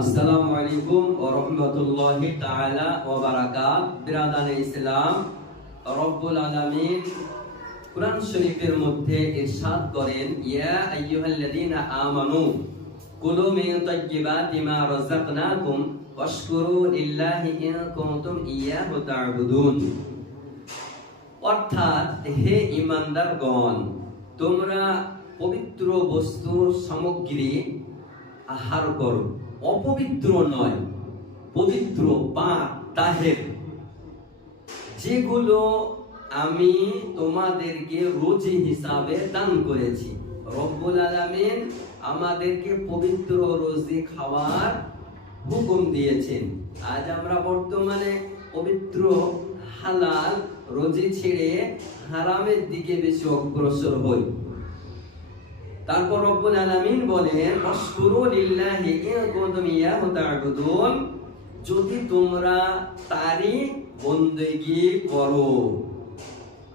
আসসালামু আলাইকুম ওয়া রাহমাতুল্লাহি তাআলা ওয়া বারাকাত ইসলাম, রব্বুল আলামিন কুরআন শরীফের মধ্যে ইরশাদ করেন, ইয়া আমানু কুলু মিন তাইয়্যিবাতি মা রাযাকনাকুম ওয়াশকুরু লিল্লাহি ইন কুনতুম ইয়াহু তা'বুদুন। অর্থাৎ হে ইমানদারগণ তোমরা পবিত্র বস্তুর সামগ্রী আহার করো। অপবিত্র নয়, পবিত্র বা তাহের। যেগুলো আমি তোমাদেরকে রোজি হিসাবে দান করেছি। রব্বুল আলামিন আমাদেরকে পবিত্র রোজি খাওয়ার হুকুম দিয়েছেন। আজ আমরা বর্তমানে পবিত্র, হালাল, রোজি ছেড়ে হারামের দিকে বেশি অগ্রসর হই। তারপর রব্বুল আলামিন বলেন অশকুরু লিল্লাহি ইন কুনতুম ইয়াহু তা'বুদুন। যদি তোমরা তারই বন্দেগী করো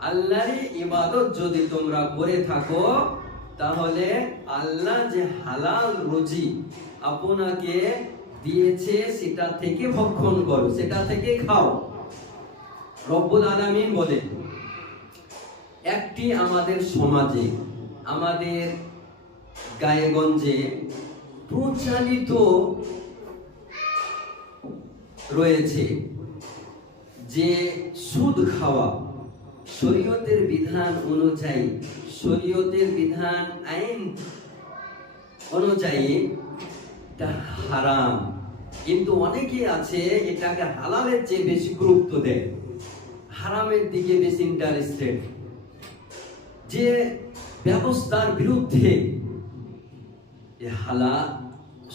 আল্লাহরই ইবাদত যদি তোমরা করে থাকো, তাহলে আল্লাহ যে হালাল রুজি আপনাকে দিয়েছে, সেটা থেকে ভক্ষণ করো, সেটা থেকে খাও। রব্বুল আলামিন বলেন, একটি আমাদের সমাজে, আমাদের গায়েগঞ্জে প্রচালিত রয়েছে যে সুদ খাওয়া, শরীয়তের বিধান অনুযায়ী, শরীয়তের বিধান আইন অনুযায়ী এটা হারাম। কিন্তু অনেকে আছে এটাকে হালালের চেয়ে বেশি গুরুত্ব দেয়। হারামের দিকে বেশি ইন্টারেস্টেড যে ব্যবস্থার বিরুদ্ধে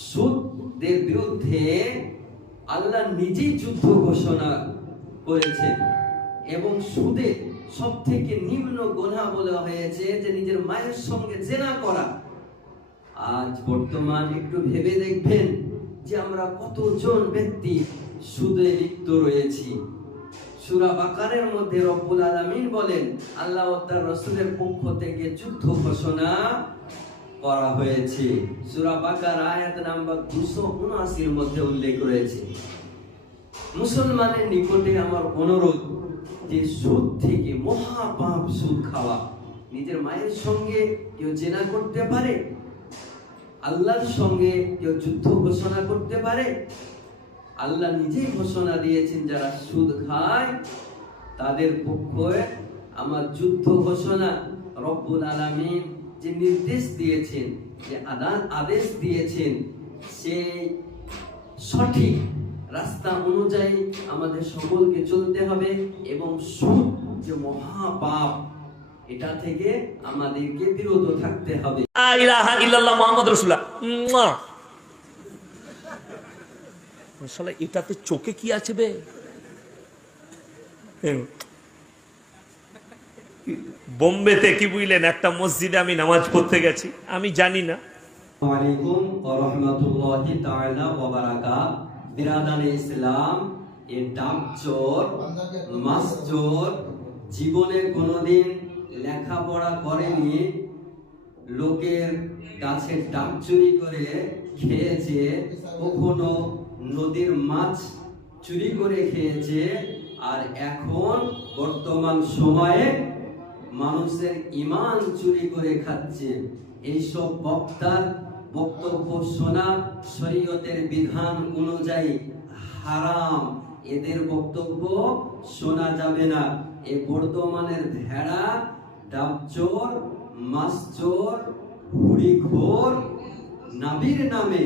সুদের বিরুদ্ধে আল্লাহ নিজেই যুদ্ধ ঘোষণা করেছেন এবং সুদে সব থেকে নিম্ন গোনা বলা হয়েছে যে নিজের মায়ের সঙ্গে জেনা করা। আজ বর্তমান একটু ভেবে দেখবেন যে আমরা কতজন ব্যক্তি সুদে লিপ্ত রয়েছি। সূরা বাকারের মধ্যে রব্বুল আলামিন বলেন, আল্লাহ তার রাসূলের পক্ষ থেকে যুদ্ধ ঘোষণা করা হয়েছে। সুরা বাকার আয়াত নাম্বার দুশো উনআশির মধ্যে উল্লেখ রয়েছে। মুসলমানের নিকটে আমার অনুরোধ যে সুদ থেকে মহাপাপ সুদ খাওয়া। নিজের মায়ের সঙ্গে কেউ জেনা করতে পারে? আল্লাহর সঙ্গে কেউ যুদ্ধ ঘোষণা করতে পারে? আল্লাহ নিজেই ঘোষণা দিয়েছেন, যারা সুদ খায়, তাদের পক্ষে আমার যুদ্ধ ঘোষণা। রব্বুল আলামিন যে নির্দেশ দিয়েছেন, যে আদান আদেশ দিয়েছেন সেই সঠিক রাস্তা অনুযায়ী আমাদের সকলকে চলতে হবে এবং সুদ যে মহাপাপ, এটা থেকে আমাদেরকে বিরত থাকতে হবে। এটাতে চোখে কি আছে বে। বোম্বেতে কি বুঝলেন? একটা মসজিদে আমি নামাজ পড়তে গেছি। আমি জানি না। আলাইকুম রাহমাতুল্লাহি তাআলা ওয়া বারাকাত বিরাদানে ইসলাম, এ ডাকচোর মাসচোর জীবনে কোনোদিন লেখাপড়া করেনি, লোকের গাছের ডাব চুরি করে খেয়েছে, কখনো নদীর মাছ চুরি করে খেয়েছে, আর এখন বর্তমান সময়ে মানুষের ইমান চুরি করে খাচ্ছে। এইসব বক্তার বক্তব্য শোনা শরীয়তের বিধান অনুযায়ী হারাম। এদের বক্তব্য শোনা যাবে না। এ বর্তমানের ভেড়া, ডাবচোর মাসচোর হুড়িঘোর নাবির নামে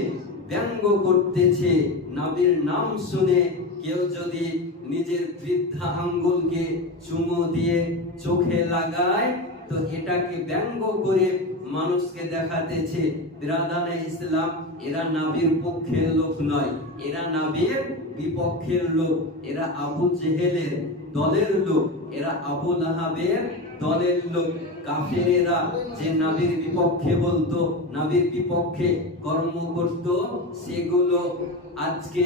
ব্যঙ্গ করতেছে। নাবির নাম শুনে কেউ যদি নিজের বৃদ্ধা আঙ্গুলকে চুমো দিয়ে চোখে লাগায়, তো এটাকে ব্যঙ্গ করে মানুষকে দেখাতেছে বিরাদানে ইসলাম। এরা নাবির পক্ষের লোক নয়, এরা নাবির বিপক্ষের লোক। এরা আবু জেহেলের দলের লোক, এরা আবু লাহাবের দলের লোক। কাফেরেরা যে নাবির বিপক্ষে বলতো নাবির বিপক্ষে কর্ম করত, সেগুলো আজকে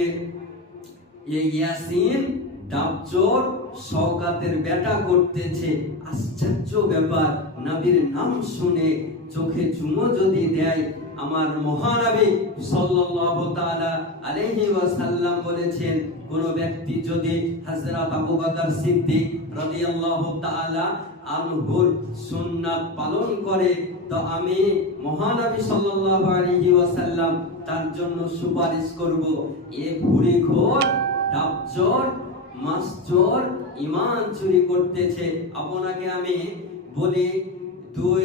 ইয়াসিন ডাবচোর সওকাতের বেটা করতেছে। আশ্চর্য ব্যাপার, নবীর নাম শুনে চোখে চুমো যদি দেয়, আমার মহানবী সাল্লাল্লাহু তাআলা আলাইহি ওয়াসাল্লাম বলেছেন, কোন ব্যক্তি যদি হযরত আবু বকর সিদ্দিক রাদিয়াল্লাহু তাআলা আনহুর সুন্নাত পালন করে, তো আমি মহানবী সাল্লাল্লাহু আলাইহি ওয়াসাল্লাম তার জন্য সুপারিশ করব। এ ভুরি ঘোর মাস্টর ইমান চুরি করতেছে। আপনাকে আমি বলি, দুই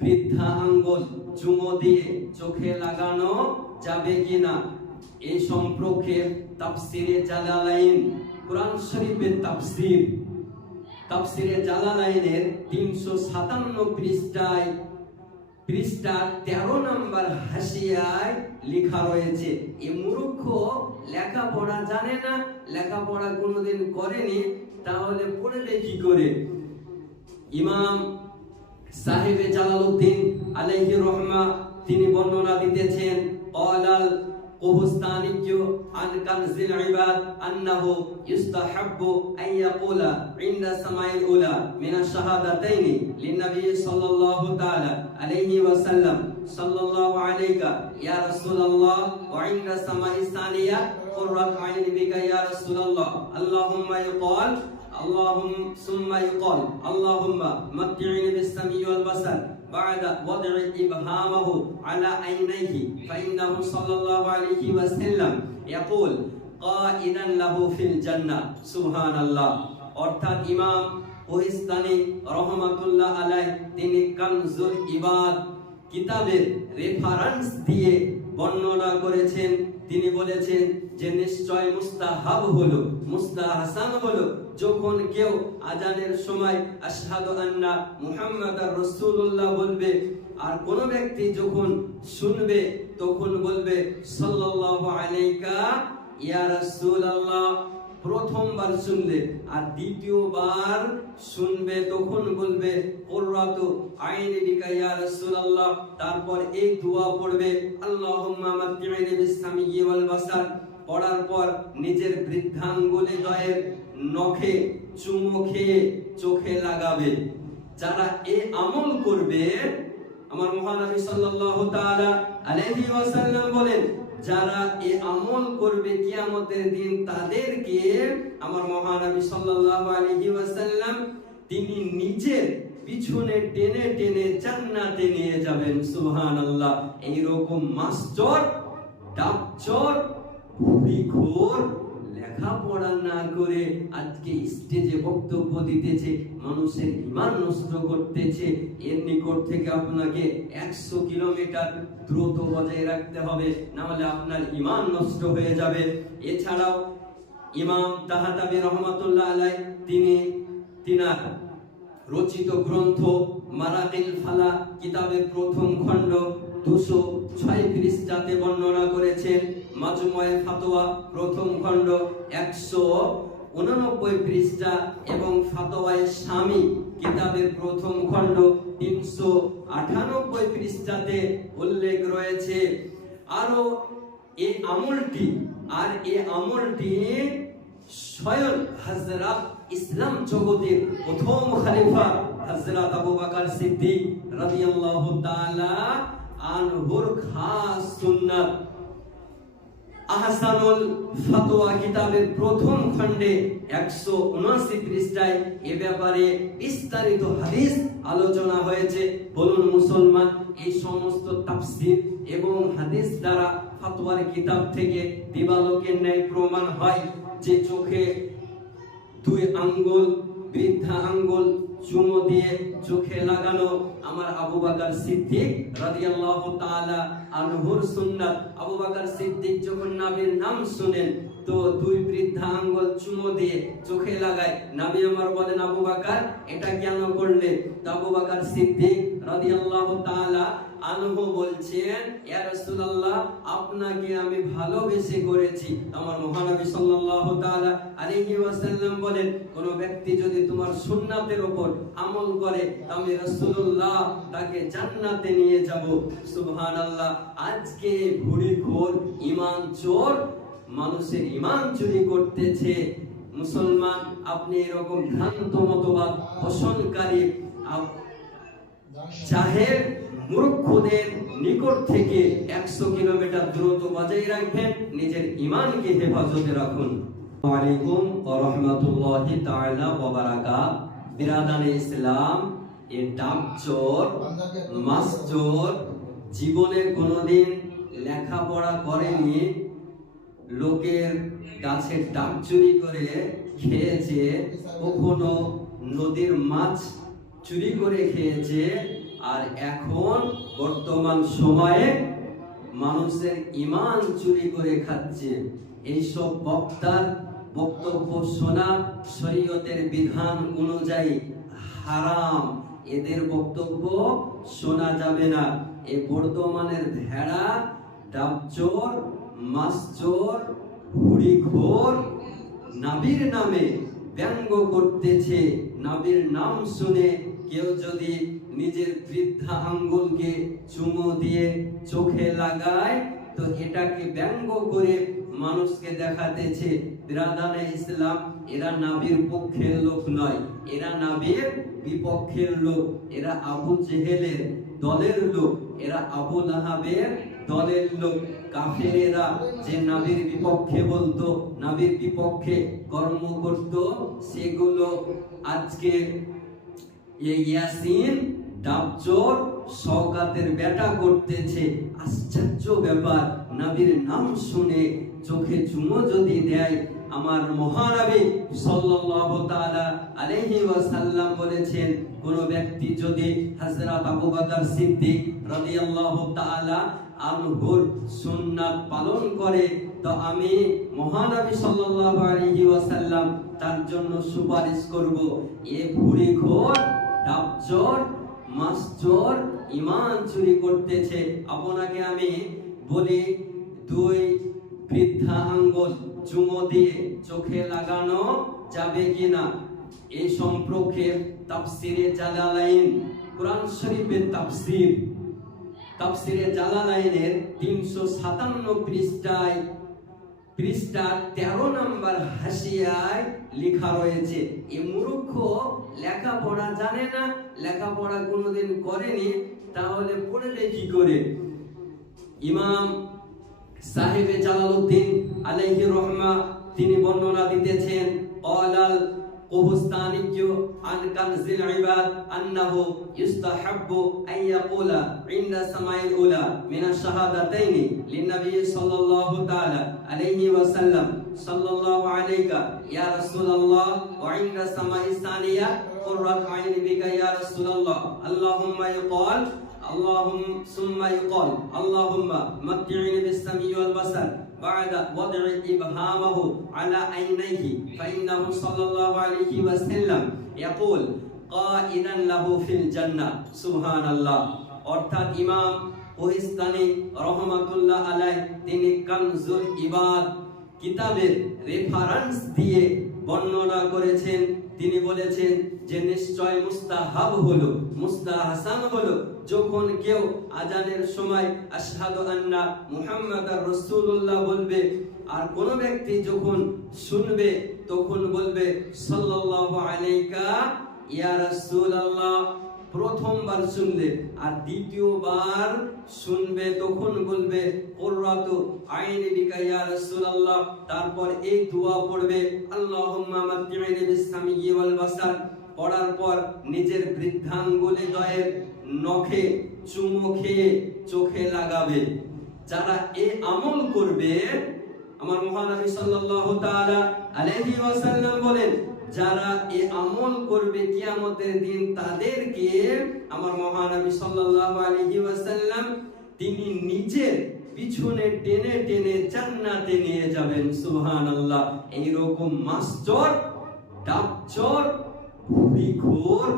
বৃদ্ধা আঙ্গুল চুমো দিয়ে চোখে লাগানো যাবে কিনা? এই সম্পর্কে তাফসিরে জালালাইন, কোরআন শরীফের তাফসির। তাফসিরে জালালাইনের তিনশো সাতান্ন পৃষ্ঠায় পৃষ্ঠা তেরো নম্বর হাসিয়ায় লেখা রয়েছে এ মূর্খ লেখাপড়া জানে না লেখাপড়া কোনোদিন করেনি তাহলে পড়বে কি করে ইমাম সাহেবে জালালউদ্দিন আলাইহি রহমা তিনি বর্ণনা দিতেছেন অলাল قبستاني عن كنز العباد أنه يستحب أن يقول عند سماع الأولى من الشهادتين للنبي صلى الله تعالى عليه وسلم صلى الله عليك يا رسول الله وعند سماع الثانية قرة عين بك يا رسول الله اللهم يقال اللهم ثم يقال اللهم متعني بالسمع والبصر بعد وضع إبهامه على عينيه فإنه صلى الله عليه وسلم يقول قائدا له في الجنة سبحان الله অর্থাৎ ইমাম কোহিস্তানি রহমাতুল্লাহ আলাই তিনি কানজুল ইবাদ কিতাবের রেফারেন্স দিয়ে বর্ণনা করেছেন। তিনি বলেছেন যে নিশ্চয় মুস্তাহাব হলো, মুস্তাহাসান হলো যখন কেউ আজানের সময় আশহাদু আন্না মুহাম্মাদার রাসূলুল্লাহ বলবে, আর কোন ব্যক্তি যখন শুনবে তখন বলবে, সাল্লাল্লাহু আলাইকা ইয়া রাসূলুল্লাহ। প্রথমবার শুনলে আর দ্বিতীয়বার শুনবে, তখন বলবে তারপর এই দোয়া পড়বে বাসার পড়ার পর নিজের বৃদ্ধাঙ্গুলি দয়ের নখে চুমো খেয়ে চোখে লাগাবে। যারা এ আমল করবে, আমার মহানবী সাল্লাল্লাহু তাআলা আলাইহি ওয়াসাল্লাম বলেন যারা এ আমল করবে কিয়ামতের দিন, তাদেরকে আমার মহানবী সাল্লাল্লাহু আলাইহি ওয়াসাল্লাম তিনি নিজের পিছনে টেনে টেনে জান্নাতে নিয়ে যাবেন। সুবহানাল্লাহ। এই এইরকম মাস্টার ডাক্তার বুড়িখোর লেখাপড়া না করে আজকে স্টেজে বক্তব্য দিতেছে, মানুষের ইমান নষ্ট করতেছে, এর নিকট থেকে আপনাকে একশো কিলোমিটার দ্রুত বজায় রাখতে হবে না হলে আপনার ইমান নষ্ট হয়ে যাবে। এছাড়াও ইমাম তাহাতাবি রহমাতুল্লাহ আলাই তিনি তিনার রচিত গ্রন্থ মারাকিল ফালা কিতাবের প্রথম খণ্ড দুশো ছয় পৃষ্ঠাতে বর্ণনা করেছেন। মাজময় ফাতোয়া, প্রথম খণ্ড একশো উননব্বই পৃষ্ঠা এবং ফাতোয়ায় স্বামী, কিতাবের প্রথম খণ্ড তিনশো আটানব্বই পৃষ্ঠাতে উল্লেখ রয়েছে। আরও এই আমলটি, আর এই আমলটি স্বয়ং হযরত ইসলাম জগতের প্রথম খলিফা হযরত আবু বকর সিদ্দিক রাদিয়াল্লাহু তাআলা আনহুর খাস সুন্নাত। আহসানুল ফতোয়া কিতাবের প্রথম খণ্ডে একশো উনআশি পৃষ্ঠায় এ ব্যাপারে বিস্তারিত হাদিস আলোচনা হয়েছে। বলুন মুসলমান, এই সমস্ত তাফসির এবং হাদিস দ্বারা ফতোয়ার কিতাব থেকে দিবালোকের ন্যায় প্রমাণ হয় যে চোখে দুই আঙ্গুল, বৃদ্ধা আঙ্গুল চুমো দিয়ে চোখে লাগালো আমার আবু বাকার সিদ্দিক রাদিয়াল্লাহু তাআলা আনহুর সুন্নাত। আবু বাকার সিদ্দিক যখন নবীর নাম শুনেন তো দুই বৃদ্ধা আঙ্গুল চুমো দিয়ে চোখে লাগায়। নবী আমার বলেন, আবু বাকার, এটা কেন করলে আবু বাকার সিদ্দিক রাদিয়াল্লাহু তাআলা আনহু বলছেন, ইয়া রাসূলুল্লাহ, আপনাকে আমি ভালোবেসে করেছি। আমার মহানবী সাল্লাল্লাহু তাআলা আলাইহি ওয়াসাল্লাম বলেন, কোন ব্যক্তি যদি তোমার সুন্নাতের উপর আমল করে আমি রাসূলুল্লাহ তাকে জান্নাতে নিয়ে যাব। সুবহানাল্লাহ, আজকে ভুড়ি ঘোর ঈমান চোর মানুষের ইমান চুরি করতেছে। মুসলমান, আপনি এরকম ভ্রান্ত মতবাদ পোষণকারী জাহের মূর্খদের নিকট থেকে একশো কিলোমিটার দূরত্ব বজায় রাখবেন, নিজের ইমানকে হেফাজতে রাখুন। আলাইকুম ওয়া তাআলা ওয়া বারাকাত বিরাদানে ইসলাম, এ ডাব চোর মাস চোর, জীবনে কোনোদিন লেখাপড়া করেনি লোকের গাছের ডাব চুরি করে খেয়েছে, কখনো নদীর মাছ চুরি করে খেয়েছে, আর এখন বর্তমান সময়ে মানুষের ইমান চুরি করে খাচ্ছে। এইসব বক্তার বক্তব্য শোনা শরীয়তের বিধান অনুযায়ী হারাম। এদের বক্তব্য শোনা যাবে না। এ বর্তমানের ভেড়া, ডাবচোর মাসচোর হুড়িঘোর নাবির নামে ব্যঙ্গ করতেছে, নাবির নাম শুনে কেউ যদি নিজের বৃদ্ধা আঙ্গুলকে চুমো দিয়ে চোখে লাগায়, তো এটাকে ব্যঙ্গ করে মানুষকে দেখাতেছে বিরাদানে ইসলাম, এরা নাবির পক্ষের লোক নয়, এরা নাবির বিপক্ষের লোক, এরা আবু জেহেলের দলের লোক, এরা আবু লাহাবের দলের লোক। কাফেরেরা যে নাবির বিপক্ষে বলতো, নাবির বিপক্ষে কর্ম করত, সেগুলো আজকে ইয়াসিন ডাবচোর সওগাতের বেটা করতেছে। আশ্চর্য ব্যাপার, নবীর নাম শুনে চোখে চুমো যদি দেয়, আমার মহানবী সাল্লাল্লাহু তাআলা আলাইহি ওয়াসাল্লাম বলেছেন, কোন ব্যক্তি যদি হযরত আবু বকর সিদ্দিক রাদিয়াল্লাহু তাআলা আনহুর সুন্নাত পালন করে, তো আমি মহানবী সাল্লাল্লাহু আলাইহি ওয়াসাল্লাম তার জন্য সুপারিশ করব, এ ভুরি ঘোর ডাবচোর মাসচোর ইমান চুরি করতেছে। আপনাকে আমি বলি, দুই বৃদ্ধা আঙ্গুল চুমো দিয়ে চোখে লাগানো যাবে কিনা? এই সম্পর্কে তাফসিরে জালালাইন, কোরআন শরীফের তাফসির। তাফসিরে জালালাইনের তিনশো সাতান্ন পৃষ্ঠায়, পৃষ্ঠার তেরো নম্বর হাসিয়ায় লেখা রয়েছে। এ মূর্খ লেখাপড়া জানে না, লেখাপড়া কোনোদিন করেনি, তাহলে পড়বে কি করে? ইমাম সাহেবে জালালউদ্দিন আলাইহি রহমা তিনি বর্ণনা দিতেছেন, অলাল قبستاني عن كنز العباد أنه يستحب أن يقول عند سماع الأولى من الشهادتين للنبي صلى الله تعالى عليه وسلم. صلى الله عليك يا رسول الله وعند سماع الثانية قرة عين بك يا رسول الله. اللهم يقال اللهم ثم يقال. اللهم متعني بالسمع والبصر. بعد وضع إبهامه على عينيه فإنه صلى الله عليه وسلم يقول قائدا له في الجنة سبحان الله অর্থাৎ ইমাম কোহিস্তানি রহমাতুল্লাহ আলাই তিনি কানজুল ইবাদ কিতাবের রেফারেন্স দিয়ে বর্ণনা করেছেন তিনি বলেছেন যে নিশ্চয় মুস্তাহাব হলো, মুস্তাহাসান হলো যখন কেউ আজানের সময় আশহাদু আন্না মুহাম্মাদার রাসূলুল্লাহ বলবে, আর কোন ব্যক্তি যখন শুনবে তখন বলবে, সাল্লাল্লাহু আলাইকা ইয়া রাসূলুল্লাহ। প্রথমবার শুনলে আর দ্বিতীয়বার শুনবে, তখন বলবে তারপর এই দোয়া পড়বে বাসার পড়ার পর নিজের বৃদ্ধাঙ্গুলি দয়ের নখে চুমো খেয়ে চোখে লাগাবে। যারা এ আমল করবে, আমার মহানবী সাল্লাল্লাহু তাআলা আলাইহি বলেন, যারা এ আমল করবে কিয়ামতের দিন, তাদেরকে আমার মহানবী সাল্লাল্লাহু আলাইহি ওয়াসাল্লাম তিনি নিজের পিছনে টেনে টেনে জান্নাতে নিয়ে যাবেন। সুবহানাল্লাহ। এইরকম মাস্টার ডাকচর ঘুরিখোর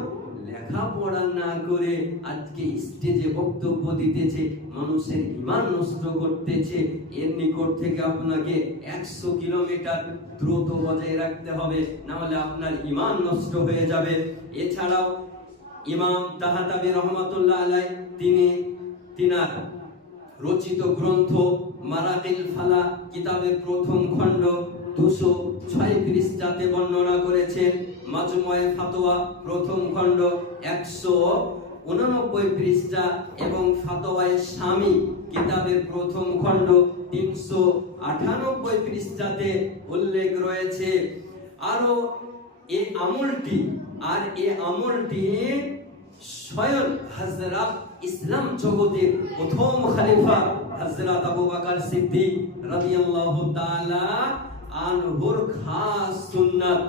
লেখাপড়া না করে আজকে স্টেজে বক্তব্য দিতেছে, মানুষের ইমান নষ্ট করতেছে, এর নিকট থেকে আপনাকে একশো কিলোমিটার দ্রুত বজায় রাখতে হবে না হলে আপনার ইমান নষ্ট হয়ে যাবে। এছাড়াও ইমাম তাহাতাবি রহমাতুল্লাহ আলাই তিনি তিনার রচিত গ্রন্থ মারাকিল ফালা কিতাবের প্রথম খণ্ড দুশো ছয় পৃষ্ঠাতে বর্ণনা করেছেন। মাজময় ফাতোয়া প্রথম খণ্ড একশো উননব্বই পৃষ্ঠা এবং ফাতোয়ায়ে স্বামী কিতাবের প্রথম খণ্ড তিনশো আটানব্বই পৃষ্ঠাতে উল্লেখ রয়েছে। আরও এই আমলটি, আর এই আমলটি স্বয়ং হযরত ইসলাম জগতের প্রথম খলিফা হযরত আবু বকর সিদ্দিক রাদিয়াল্লাহু তাআলা আনহুর খাস সুন্নাত।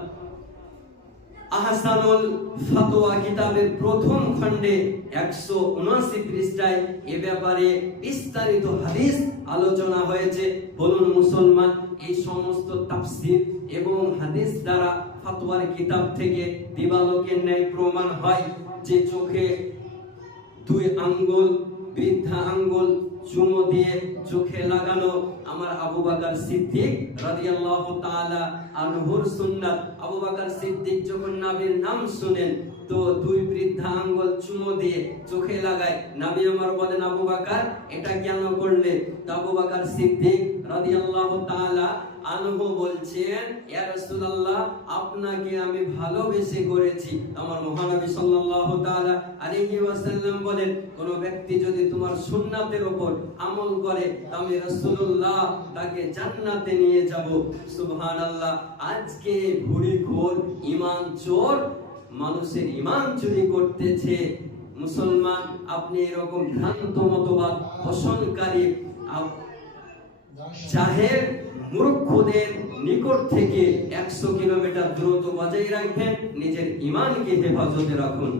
আহসানুল ফতোয়া কিতাবের প্রথম খণ্ডে একশো উনআশি পৃষ্ঠায় এ ব্যাপারে বিস্তারিত হাদিস আলোচনা হয়েছে। বলুন মুসলমান, এই সমস্ত তাফসির এবং হাদিস দ্বারা ফতোয়ার কিতাব থেকে দিবালোকের ন্যায় প্রমাণ হয় যে চোখে দুই আঙ্গুল, বৃদ্ধা আঙ্গুল, চুমো দিয়ে চোখে লাগানো। আমার আবু বাকার সিদ্দিক রাদিয়াল্লাহু তাআলা আনহুর সুন্নাত। আবু বাকার সিদ্দিক যখন নবীর নাম শুনেন, তো দুই বৃদ্ধা আঙ্গুল চুমো দিয়ে চোখে লাগায়। নাবি আমার বলেন, আবু বাকার, এটা কেন করলে? তো আবু বাকার সিদ্দিক রাদিয়াল্লাহু তাআলা আনহু বলছেন ইয়া রাসূলুল্লাহ আপনাকে আমি ভালোবেসে করেছি। আমার মহানবী সাল্লাল্লাহু তাআলা আলাইহি ওয়াসাল্লাম বলেন কোন ব্যক্তি যদি তোমার সুন্নাতের উপর আমল করে আমি রাসূলুল্লাহ তাকে জান্নাতে নিয়ে যাব। সুবহানাল্লাহ আজকে ভুড়িখোর ঈমান চোর মানুষের ঈমান চুরি করতেছে। মুসলমান আপনি এরকম ভ্রান্ত মতবাদ পোষণকারী জাহের মূর্খদের নিকট থেকে একশো কিলোমিটার দূরত্ব বজায় রাখবেন নিজের ইমানকে হেফাজতে রাখুন।